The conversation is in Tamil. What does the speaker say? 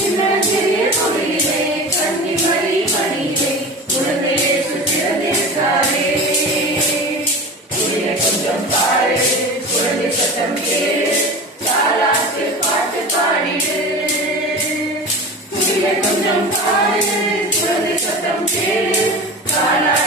சின்னஞ்சிறிய குடியிலே கன்னி மணி மணியிலே குழந்தை இயேசு பிறந்திருக்காரே. குடியை கொஞ்சம் பாரு, குழந்தை சத்தம் கேளு, தாலாட்டு பாட்டு பாடிடு. குடியை கொஞ்சம் பாரு, குழந்தை சத்தம் கேளு, தாலாட்டு